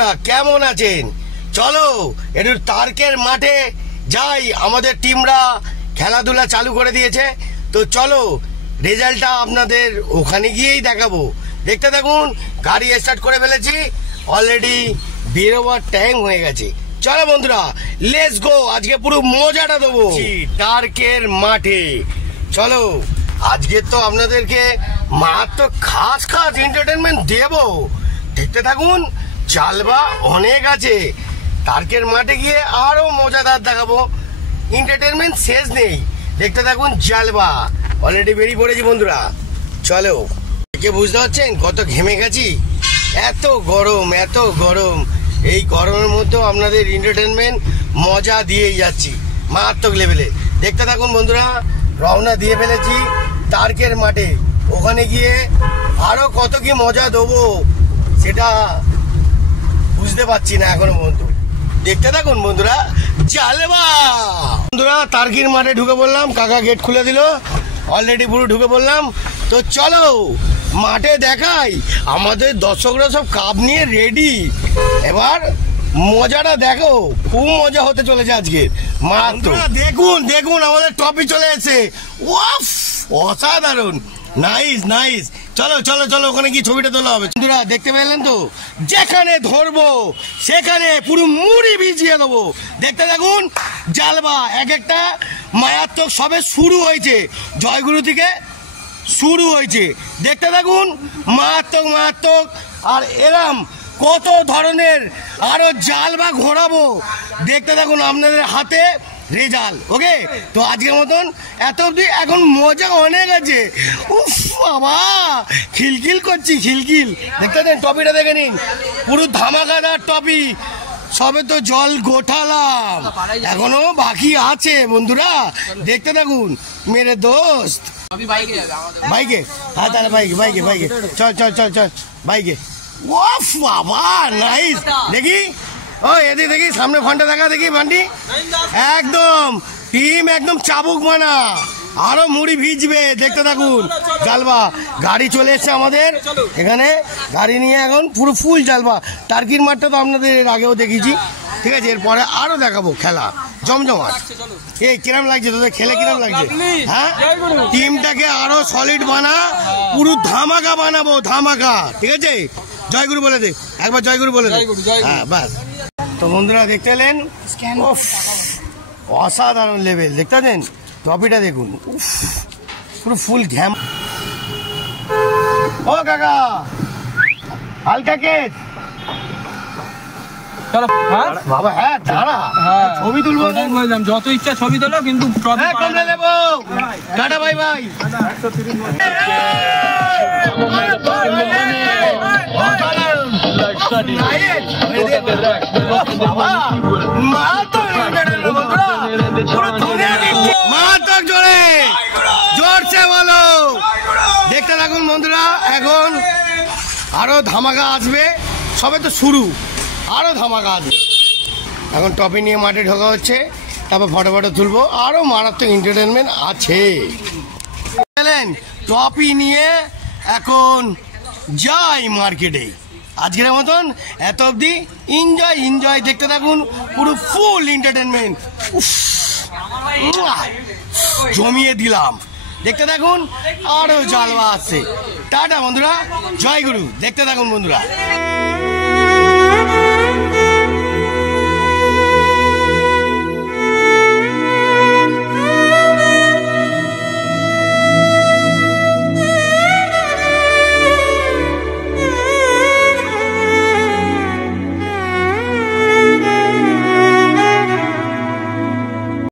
বন্ধুরা কেমন আছেন? চলো একটু তারকের মাঠে যাই। আমাদের টিমরা খেলাধুলা চালু করে দিয়েছে, তো চলো রেজাল্টটা আপনাদের ওখানে গিয়েই দেখাবো। দেখতে থাকুন, গাড়ি স্টার্ট করে ফেলেছি, অলরেডি বেরোবার টাইম হয়ে গেছে। চলো বন্ধুরা, লেটস গো। আজকে পুরো মজাটা দেবো তারকের মাঠে। চলো, আজকে তো আপনাদেরকে মাত্র খাস এন্টারটেনমেন্ট দেবো। দেখতে থাকুন, জালবা অনেক আছে। তারকের মাঠে গিয়ে আরো মজাদার দেখাবো, এন্টারটেনমেন্ট শেষ নেই। দেখতে থাকুন, জালবা অলরেডি বেরিয়ে পড়েছি বন্ধুরা। চলো, দেখে বুঝতে পারছেন কত ঘেমে গেছি। এত গরম, এত গরম। এই গরমের মধ্যেও আপনাদের এন্টারটেনমেন্ট মজা দিয়েই যাচ্ছি মারাত্মক লেভেলে। দেখতে থাকুন বন্ধুরা, রওনা দিয়ে ফেলেছি তারকের মাঠে। ওখানে গিয়ে আরো কত কি মজা দেবো সেটা বুঝতে পারছি না এখনো পর্যন্ত। দেখতে থাকুন বন্ধুরা, জালবা। বন্ধুরা তারকের মাঠে ঢুকে পড়লাম, কাকা গেট খুলে দিল, অলরেডি পুরো ঢুকে পড়লাম। তো চলো মাঠে দেখাই, আমাদের দর্শকরা সব কাপ নিয়ে রেডি। এবার মজাটা দেখো, খুব মজা হতে চলেছে আজকে। দেখুন দেখুন, আমাদের টপি চলে এসেছে। ওয়াফ, অসাধারণ, নাইস নাইস। চলো চলো চলো, ওখানে কি ছবিটা তোলা হবে। বন্ধুরা দেখতে পেলেন তো, যেখানে ধরবো সেখানে পুরো মুড়ি ভিজিয়ে দেবো। দেখতে দেখুন, জালবা এক একটা মারাত্মক সবে শুরু হয়েছে, জয়গুরু থেকে শুরু হয়েছে। দেখতে থাকুন, মারাত্মক মারাত্মক। আর এরম কত ধরনের আরো জালবা ঘোরাবো। দেখতে থাকুন, আপনাদের হাতে রেজাল্ট। ওকে, তো আজকের মতন এত অবধি। এখন মজা অনেক আছে। উফ বাবা, খিলখিল করছি, খিলখিল। দেখতে দেন, টপিটা দেখে নিন, পুরো ধামাকাদার টপি। সবে তো জল গোঠালাম, এখনো বাকি আছে বন্ধুরা। দেখতে থাকুন মেরে দোস্ত। বাইকে, হ্যাঁ তাহলে বাইকে বাইকে বাইকে চল চল চল চল বাইকে। ওফ বাবা, নাইস। দেখি ও এদিকে দেখি, সামনে ফোনটা দেখা, দেখি বান্টি একদম টিম একদম চাবুক মানা, আরো মুড়ি ভিজবে। দেখতে থাকুন, জালবা গাড়ি চলে এসছে আমাদের এখানে, গাড়ি নিয়ে এখন পুরো ফুল জালবা। টার্কির মাঠটা তো আপনাদের এর আগেও দেখিয়েছি, ঠিক আছে। এরপরে আরো দেখাবো খেলা জমজমাট। এই কিরম লাগছে তোদের খেলে, কিরম লাগছে? হ্যাঁ, টিমটাকে আরো সলিড বানা, পুরো ধামাকা বানাবো, ধামাকা। ঠিক আছে, জয়গুরু বলে দে একবার, জয়গুরু বলে দে। হ্যাঁ বাস। তো বন্ধুরা দেখতে এলেন, অসাধারণ লেভেল। দেখতে দেন টপিটা দেখুন, পুরো ফুল ঘ্যাম। ও কাকা, হালকা কেস বাবা। হ্যাঁ দাঁড়া, ছবি তুলবো, যত ইচ্ছা ছবি তোলো, কিন্তু টাটা বাই বাই। জোরছে বলো। দেখতে থাকুন বন্ধুরা, এখন আরো ধামাকা আসবে, সবে তো শুরু, আরো ধামাকা আসবে। এখন টপি নিয়ে মাঠে ঢোকা হচ্ছে, তারপর ফটো ফটো তুলবো, আরো মারাত্মক এন্টারটেনমেন্ট আছে। টপি নিয়ে এখন যাই মার্কেটে। আজকের মতন এত অবধি, এনজয় এনজয়। দেখতে থাকুন, পুরো ফুল এন্টারটেনমেন্ট জমিয়ে দিলাম। দেখতে থাকুন, আরো জালবা আসছে। টাটা বন্ধুরা, জয় গুরু। দেখতে থাকুন বন্ধুরা।